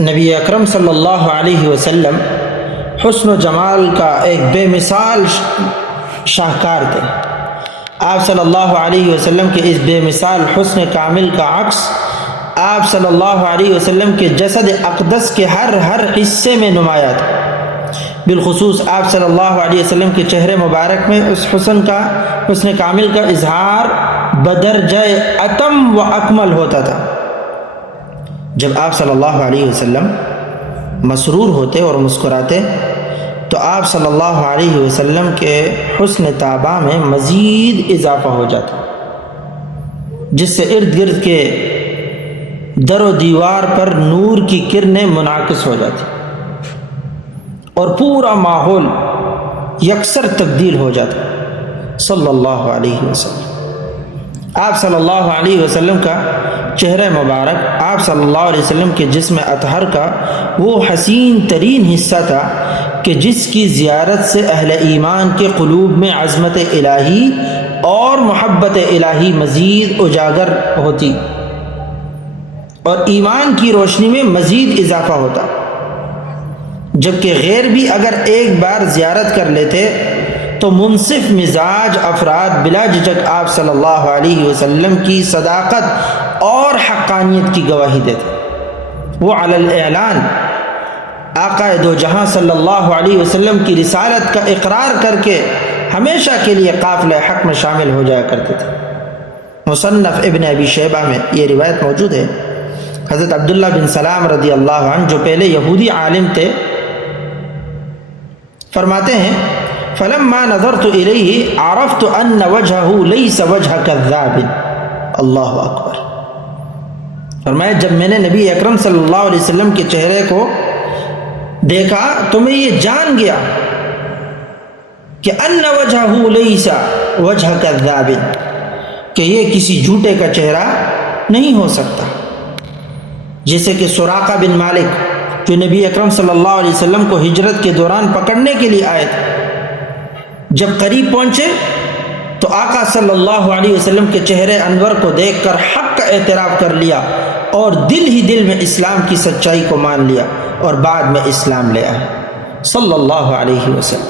نبی اکرم صلی اللہ علیہ وسلم حسن و جمال کا ایک بے مثال شاہکار تھے۔ آپ صلی اللہ علیہ وسلم کے اس بے مثال حسن کامل کا عکس آپ صلی اللہ علیہ وسلم کے جسد اقدس کے ہر حصے میں نمایاں تھا۔ بالخصوص آپ صلی اللہ علیہ وسلم کے چہرے مبارک میں اس حسن کامل کا اظہار بدرجہ اتم و اکمل ہوتا تھا۔ جب آپ صلی اللہ علیہ وسلم مسرور ہوتے اور مسکراتے تو آپ صلی اللہ علیہ وسلم کے حسن طابع میں مزید اضافہ ہو جاتا، جس سے ارد گرد کے در و دیوار پر نور کی کرنیں منعکس ہو جاتی اور پورا ماحول یکسر تبدیل ہو جاتا۔ صلی اللہ علیہ وسلم آپ صلی اللہ علیہ وسلم کا چہرہ مبارک آپ صلی اللہ علیہ وسلم کے جسم اطہر کا وہ حسین ترین حصہ تھا کہ جس کی زیارت سے اہل ایمان کے قلوب میں عظمت الہی اور محبت الہی مزید اجاگر ہوتی اور ایمان کی روشنی میں مزید اضافہ ہوتا، جبکہ غیر بھی اگر ایک بار زیارت کر لیتے تو منصف مزاج افراد بلا جھجک آپ صلی اللہ علیہ وسلم کی صداقت اور حقانیت کی گواہی دیتے۔ وہ علی الاعلان آقا دو جہاں صلی اللہ علیہ وسلم کی رسالت کا اقرار کر کے ہمیشہ کے لیے قافلہ حق میں شامل ہو جایا کرتے تھے۔ مصنف ابن ابی شیبہ میں یہ روایت موجود ہے۔ حضرت عبداللہ بن سلام رضی اللہ عنہ جو پہلے یہودی عالم تھے، فرماتے ہیں فلما نظرت الیہ عرفت ان وجہہ لیس وجہ کذاب۔ اللہ اکبر۔ فرمایا جب میں نے نبی اکرم صلی اللہ علیہ وسلم کے چہرے کو دیکھا تو میں یہ جان گیا کہ ان وجہہ لیس وجہ کذاب، کہ یہ کسی جھوٹے کا چہرہ نہیں ہو سکتا۔ جیسے کہ سراقہ بن مالک جو نبی اکرم صلی اللہ علیہ وسلم کو ہجرت کے دوران پکڑنے کے لیے آئے تھے، جب قریب پہنچے تو آقا صلی اللہ علیہ وسلم کے چہرے انور کو دیکھ کر حق کا اعتراف کر لیا اور دل ہی دل میں اسلام کی سچائی کو مان لیا اور بعد میں اسلام لے آئے صلی اللہ علیہ وسلم۔